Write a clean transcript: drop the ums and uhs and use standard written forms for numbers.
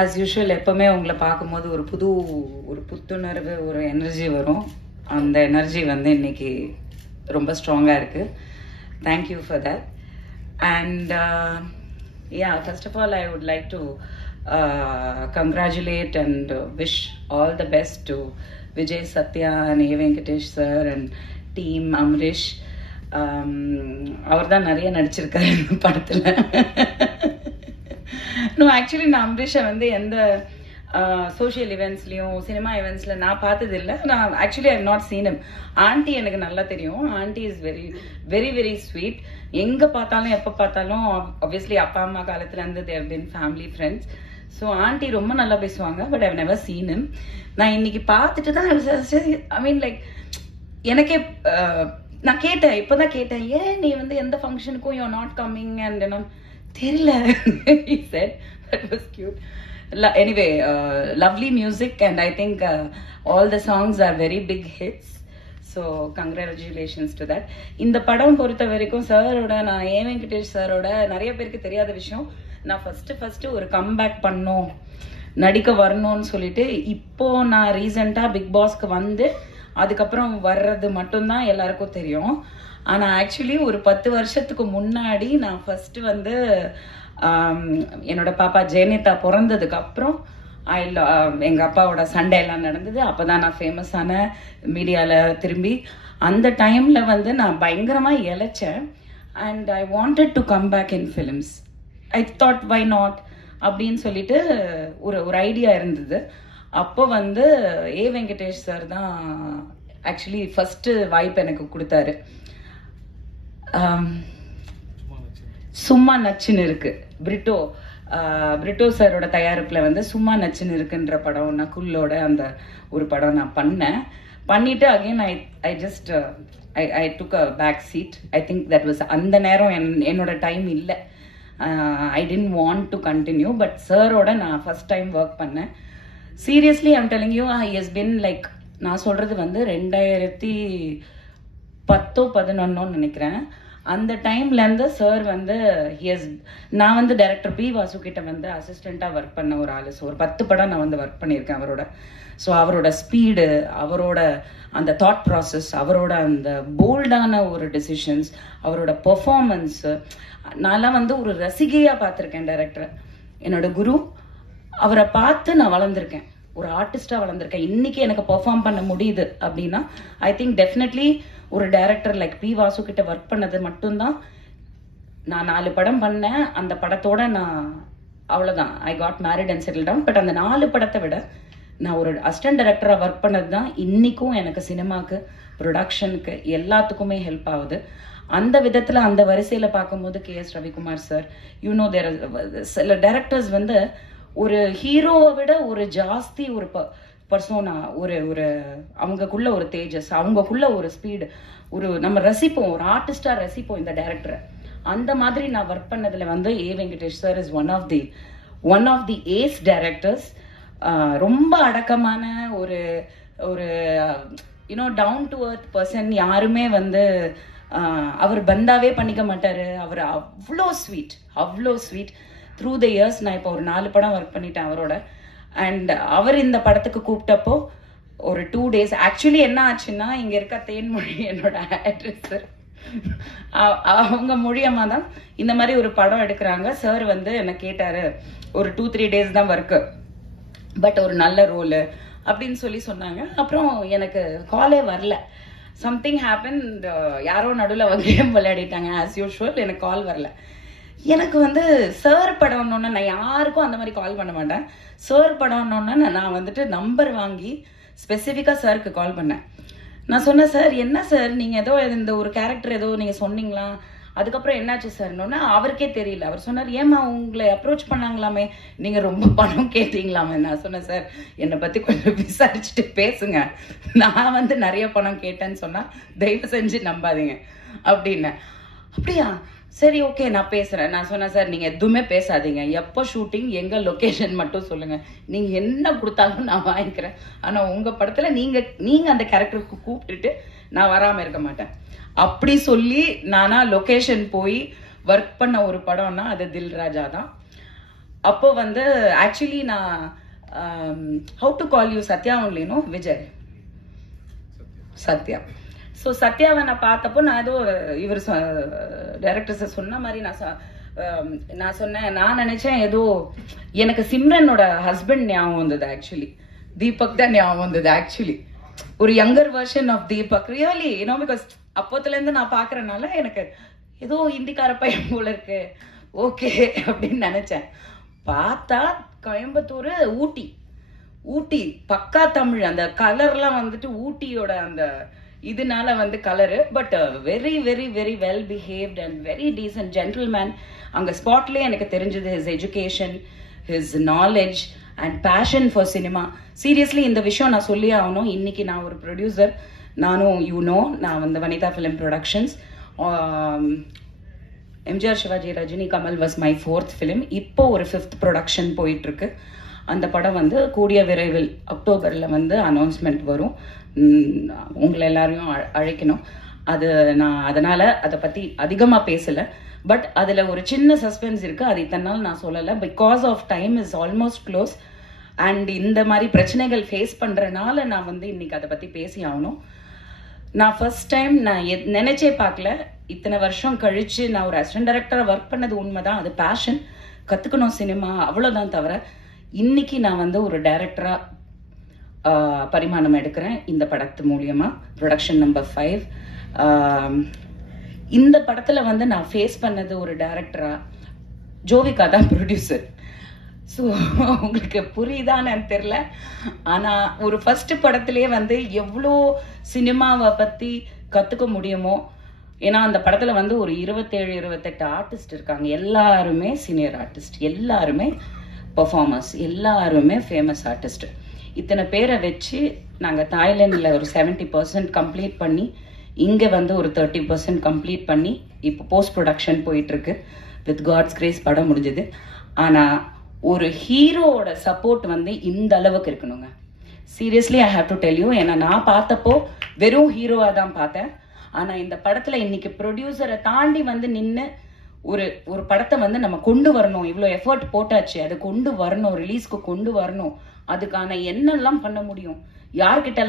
As usual எப்போவுமே உங்களை பார்க்கும்போது ஒரு புத்துணர்வு, ஒரு எனர்ஜி வரும். அந்த எனர்ஜி வந்து இன்னைக்கு ரொம்ப ஸ்ட்ராங்காக இருக்குது. Thank you for that. And first of all I would like to congratulate and wish all the best to Vijay Satya and A. Venkatesh sir and team Amrish. அவர் தான் நிறைய நடிச்சிருக்காரு இந்த படத்தில். நோ, ஆக்சுவலி நான் அம்ரிஷை வந்து எந்த சோஷியல் இவெண்ட்ஸ்லையும் சினிமா இவெண்ட்ஸில் நான் பார்த்தது இல்லை. நான் actually I have not seen him. Aunty எனக்கு நல்லா தெரியும். Aunty is very very very sweet. எங்கே பார்த்தாலும் எப்போ பார்த்தாலும் ஆப்வியஸ்லி அப்பா அம்மா காலத்துலேருந்து they've been family friends. So aunty ரொம்ப நல்லா பேசுவாங்க. But I've never seen him. நான் இன்னைக்கு பார்த்துட்டு தான் ஐ மீன் லைக் எனக்கே நான் கேட்டேன், இப்போ தான் கேட்டேன், ஏன் நீ வந்து எந்த ஃபங்க்ஷனுக்கும் you are not coming and என்ன தெரியல. he said that was cute. Anyway, lovely music and I think all the songs are very big hits. So congratulations to that. இந்த படம் பொறுத்த வரைக்கும் சாரோட, நான் ஏ வெங்கடேஷ் சாரோட நிறைய பேருக்கு தெரியாத விஷயம், நான் ஃபர்ஸ்ட் ஒரு கம்பேக் பண்ணோம், நடிக்க வரணும்னு சொல்லிட்டு இப்போ நான் ரீசெண்டாக பிக் பாஸ்க்கு வந்து அதுக்கப்புறம் வர்றது மட்டும்தான் எல்லாருக்கும் தெரியும். ஆனால் ஆக்சுவலி ஒரு 10 வருஷத்துக்கு முன்னாடி நான் ஃபர்ஸ்ட் வந்து என்னோட பாப்பா ஜெயனிதா பிறந்ததுக்கு அப்புறம் எங்கள் அப்பாவோட சண்டே எல்லாம் நடந்தது. அப்போ தான் நான் ஃபேமஸான மீடியாவில் திரும்பி அந்த டைமில் வந்து நான் பயங்கரமாக இழைச்சேன். And I wanted to come back in films. I thought why not அப்படின்னு சொல்லிட்டு ஒரு ஐடியா இருந்தது. அப்போ வந்து ஏ வெங்கடேஷ் சார் தான் ஆக்சுவலி ஃபஸ்ட்டு வாய்ப்பு எனக்கு கொடுத்தாரு. சும்மா நச்சுன்னு இருக்கு, பிரிட்டோ சாரோட தயாரிப்பில் வந்து சும்மா நச்சுன்னு இருக்குன்ற படம், நகுலோட அந்த ஒரு படம் நான் பண்ணிட்டு again I just I took a back seat. I think that was அந்த நேரம் என்னோட டைம் இல்லை. I didn't want to continue. But சாரோட நான் ஃபர்ஸ்ட் டைம் ஒர்க் பண்ணேன். Seriously I'm telling you, he has been like, நான் சொல்கிறது வந்து 2010-11 நினைக்கிறேன். அந்த டைம்லேருந்து சார் வந்து நான் வந்து டைரக்டர் பி வாசு கிட்ட வந்து அசிஸ்டண்ட்டாக ஒர்க் பண்ண ஒரு ஆள். ஸோ ஒரு 10 படம் நான் வந்து ஒர்க் பண்ணியிருக்கேன் அவரோட. ஸோ அவரோட ஸ்பீடு, அவரோட அந்த தாட் ப்ராசஸ், அவரோட அந்த போல்டான ஒரு டெசிஷன்ஸ், அவரோட பெர்ஃபார்மன்ஸு, நான்லாம் வந்து ஒரு ரசிகையாக பார்த்துருக்கேன் டைரக்டரை. என்னோட குரு, அவரை பார்த்து நான் வளர்ந்துருக்கேன், ஒரு ஆர்டிஸ்டாக வளர்ந்துருக்கேன். இன்றைக்கி எனக்கு பெர்ஃபார்ம் பண்ண முடியுது அப்படின்னா ஐ திங்க் டெஃபினெட்லி ஒரு டைரக்டர் லைக் பி வாசு கிட்ட ஒர்க் பண்ணது மட்டும்தான். நான் 4 படம் பண்ணேன். அந்த படத்தோட நான் அவ்வளோதான், I got married and settle down. But அந்த 4 படத்தை விட நான் ஒரு அசிஸ்டன்ட் டைரக்டராக ஒர்க் பண்ணது தான் இன்றைக்கும் எனக்கு சினிமாவுக்கு, ப்ரொடக்ஷனுக்கு எல்லாத்துக்குமே ஹெல்ப் ஆகுது. அந்த விதத்தில் அந்த வரிசையில் பார்க்கும்போது கேஎஸ் ரவிக்குமார் சார், யூனோ தேர் சில டைரக்டர்ஸ் வந்து ஒரு ஹீரோவை விட ஒரு ஜாஸ்தி ஒரு பர்சோனா, ஒரு அவங்கக்குள்ள ஒரு தேஜஸ், அவங்கக்குள்ள ஒரு ஸ்பீடு, ஒரு நம்ம ரசிப்போம், ஒரு ஆர்டிஸ்டாக ரசிப்போம் இந்த டைரக்டரை. அந்த மாதிரி நான் ஒர்க் பண்ணதில் வந்து A Venkatesh sir is one of the ace directors. ரொம்ப அடக்கமான ஒரு you know down to earth person. யாருமே வந்து அவர் பந்தாவே பண்ணிக்க மாட்டார். அவர் அவ்வளோ ஸ்வீட். த்ரூ த இயர்ஸ் நான் இப்போ ஒரு 4 படம் ஒர்க் பண்ணிட்டேன் அவரோட. அண்ட் அவர் இந்த படத்துக்கு கூப்பிட்டப்போ ஒரு 2 days ஆக்சுவலி என்ன ஆச்சுன்னா, இங்கே இருக்க தேன்மொழி என்னோட ஆக்ட்ரஸ், அவங்க மூலியமாக தான் இந்த மாதிரி ஒரு படம் எடுக்கிறாங்க. சார் வந்து என்னை கேட்டார், ஒரு 2-3 days தான் ஒர்க்கு, பட் ஒரு நல்ல ரோலு அப்படின்னு சொன்னாங்க. அப்புறம் எனக்கு காலே வரல. சம்திங் ஹேப்பன், யாரோ நடுவில் வந்து கேம் விளையாடிட்டாங்க ஆஸ் யூஷுவல். எனக்கு கால் வரல. எனக்கு வந்து சார் படம்னோன்னு நான் யாருக்கும் அந்த மாதிரி கால் பண்ண மாட்டேன். சார் படம்னோன்னு நான் வந்துட்டு நம்பர் வாங்கி ஸ்பெசிஃபிக்காக சாருக்கு கால் பண்ணேன். நான் சொன்னேன், சார் என்ன சார் நீங்கள் ஏதோ இந்த ஒரு கேரக்டர் ஏதோ நீங்கள் சொன்னீங்களா, அதுக்கப்புறம் என்னாச்சு சார்னோன்னா அவருக்கே தெரியல. அவர் சொன்னார், ஏம்மா உங்களை அப்ரோச் பண்ணாங்களாமே, நீங்கள் ரொம்ப பணம் கேட்டீங்களாமே. நான் சொன்னேன், சார் என்னை பற்றி கொஞ்சம் விசாரிச்சுட்டு பேசுங்க, நான் வந்து நிறைய பணம் கேட்டேன்னு சொன்னால் தயவு செஞ்சு நம்பாதீங்க அப்படின்னேன். அப்படியா, சரி ஓகே நான் பேசுகிறேன். நான் சொன்னேன், சார் நீங்கள் எதுவுமே பேசாதீங்க, எப்போ ஷூட்டிங், எங்கள் லொக்கேஷன் மட்டும் சொல்லுங்கள், நீங்கள் என்ன கொடுத்தாலும் நான் வாங்கிக்கிறேன். ஆனால் உங்கள் படத்தில் நீங்கள் அந்த கேரக்டருக்கு கூப்பிட்டுட்டு நான் வராமல் இருக்க மாட்டேன் அப்படி சொல்லி நானா லொக்கேஷன் போய் ஒர்க் பண்ண ஒரு படம்னா அது தில் ராஜா தான். அப்போ வந்து ஆக்சுவலி நான் how to call you Sathya ஒன்லினோ விஜய் சத்யா. ஸோ சத்யாவை நான் பார்த்தப்போ நான் ஏதோ இவர் டைரக்டர்ஸை சொன்ன மாதிரி நான் சொன்னேன், நான் நினைச்சேன் ஏதோ எனக்கு சிம்ரனோட ஹஸ்பண்ட் ஞாபகம் வந்தது. ஆக்சுவலி தீபக் தான் ஞாபகம் வந்தது. ஆக்சுவலி ஒரு younger version of Deepak really you know, because அப்போத்துலேருந்து நான் பார்க்கறனால எனக்கு ஏதோ ஹிந்திக்கார பையன் போல இருக்கு ஓகே அப்படின்னு நினைச்சேன். பார்த்தா கோயம்புத்தூர் ஊட்டி பக்கா தமிழ். அந்த கலர்லாம் வந்துட்டு ஊட்டியோட அந்த இதனால வந்து colour. But very very very well behaved and very decent gentleman. அங்கே ஸ்பாட்லேயே எனக்கு தெரிஞ்சது his education, his knowledge and passion for cinema. Seriously இந்த விஷயம் நான் சொல்லி ஆகணும். இன்னைக்கு நான் ஒரு ப்ரொடியூசர், நானும் நான் வந்து Vanitha film productions. MGR, Sivaji, Rajini, Kamal was my 4th film. இப்போ ஒரு 5th ப்ரொடக்ஷன் போயிட்டுருக்கு. அந்த படம் வந்து கூடிய விரைவில் அக்டோபரில் வந்து அனௌன்ஸ்மெண்ட் வரும். உங்களை எல்லாரையும் அழைக்கணும். அது நான் அதனால் அதை பற்றி அதிகமாக பேசலை. பட் அதில் ஒரு சின்ன சஸ்பென்ஸ் இருக்குது. அது இத்தனை நாள் நான் சொல்லலை. Because of time is almost close. And இந்த மாதிரி பிரச்சனைகள் ஃபேஸ் பண்ணுறனால நான் வந்து இன்னைக்கு அதை பற்றி பேசி ஆகணும். நான் ஃபர்ஸ்ட் டைம் நான் நினைச்சே பார்க்கல. இத்தனை வருஷம் கழிச்சு நான் ஒரு அசிஸ்டன்ட் டைரக்டராக ஒர்க் பண்ணது உண்மைதான். அது பேஷன், கற்றுக்கணும் சினிமா, அவ்வளோதான். தவிர இன்னைக்கு நான் வந்து ஒரு டைரக்டராக பரிமாணம் எடுக்கிறேன் இந்த படத்து மூலியமா. Production number 5. இந்த படத்தில் வந்து நான் ஃபேஸ் பண்ணது ஒரு டைரக்டராக, ஜோவிகா தான் ப்ரொடியூசர். ஸோ உங்களுக்கு புரியுதான்னு தெரில. ஆனால் ஒரு ஃபர்ஸ்ட் படத்திலே வந்து எவ்வளோ சினிமாவை பற்றி கற்றுக்க முடியுமோ. ஏன்னா அந்த படத்தில் வந்து ஒரு 27-28 ஆர்டிஸ்ட் இருக்காங்க. எல்லாருமே சீனியர் ஆர்டிஸ்ட், எல்லாருமே பர்ஃபார்மர்ஸ், எல்லாருமே ஃபேமஸ் ஆர்டிஸ்ட். இத்தனை பேரை வச்சு நாங்கள் தாய்லாண்டில் ஒரு 70% கம்ப்ளீட் பண்ணி, இங்கே வந்து ஒரு 30% கம்ப்ளீட் பண்ணி இப்போ போஸ்ட் ப்ரொடக்ஷன் போயிட்டுருக்கு. வித் காட்ஸ் கிரேஸ் படம் முடிஞ்சது. ஆனால் ஒரு ஹீரோவோட சப்போர்ட் வந்து இந்த அளவுக்கு இருக்கணுங்க. Seriously I have to tell you. ஏன்னா நான் பார்த்தப்போ வெறும் ஹீரோவாக தான் பார்த்தேன். ஆனால் இந்த படத்தில் இன்னைக்கு ப்ரொடியூசரை தாண்டி வந்து நின்று ஒரு படத்தை வந்து நம்ம கொண்டு வரணும். இவ்வளோ எஃபர்ட் போட்டாச்சு, அதை கொண்டு வரணும், ரிலீஸ்க்கு கொண்டு வரணும். அதுக்கான என்னெல்லாம் பண்ண முடியும், யார்கிட்ட